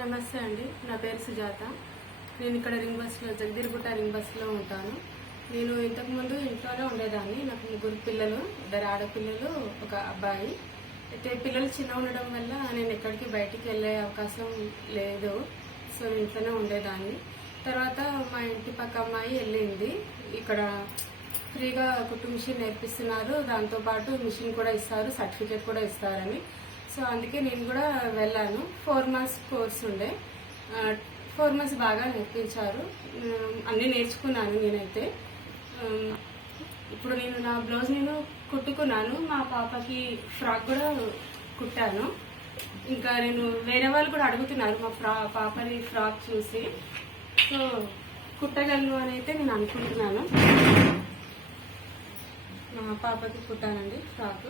నమస్తే అండి, నా పేరు సుజాత. నేను ఇక్కడ రింగ్ బస్లో జగదీర్గుట్ట రింగ్ బస్లో ఉంటాను. నేను ఇంతకుముందు ఇంట్లోనే ఉండేదాన్ని. నాకు 3 పిల్లలు, 2 ఆడపిల్లలు, 1 అబ్బాయి. అయితే పిల్లలు చిన్న ఉండడం వల్ల నేను ఎక్కడికి బయటికి వెళ్ళే అవకాశం లేదు. సో ఇంట్లోనే ఉండేదాన్ని. తర్వాత మా ఇంటి పక్క అమ్మాయి వెళ్ళింది. ఇక్కడ ఫ్రీగా కుట్టు మిషన్ నేర్పిస్తున్నారు, దాంతోపాటు మిషన్ కూడా ఇస్తారు, సర్టిఫికేట్ కూడా ఇస్తారని. సో అందుకే నేను కూడా వెళ్ళాను. 4 months కోర్స్ ఉండే. 4 months బాగా నేర్పించారు. అన్నీ నేర్చుకున్నాను నేనైతే. ఇప్పుడు నేను నా బ్లౌజ్ కుట్టుకున్నాను. మా పాపకి ఫ్రాక్ కూడా కుట్టాను. ఇంకా నేను వేరే వాళ్ళు కూడా అడుగుతున్నారు మా పాపని ఫ్రాక్ చూసి. సో కుట్టగలను అని అయితే నేను అనుకుంటున్నాను. మా పాపకి కుట్టానండి ఫ్రాక్.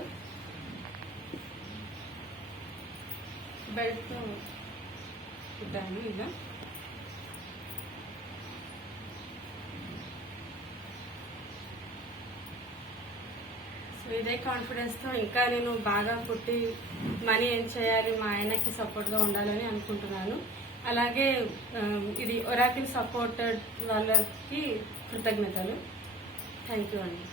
బెల్ట్తో కుట్టాను ఇలా. సో ఇదే కాన్ఫిడెన్స్తో ఇంకా నేను బాగా కుట్టి మనీ ఏం చేయాలి, మా ఆయనకి సపోర్ట్గా ఉండాలని అనుకుంటున్నాను. అలాగే ఇది ఒరాకిల్ సపోర్టెడ్ వాళ్ళకి కృతజ్ఞతలు. థ్యాంక్ యూ అండి.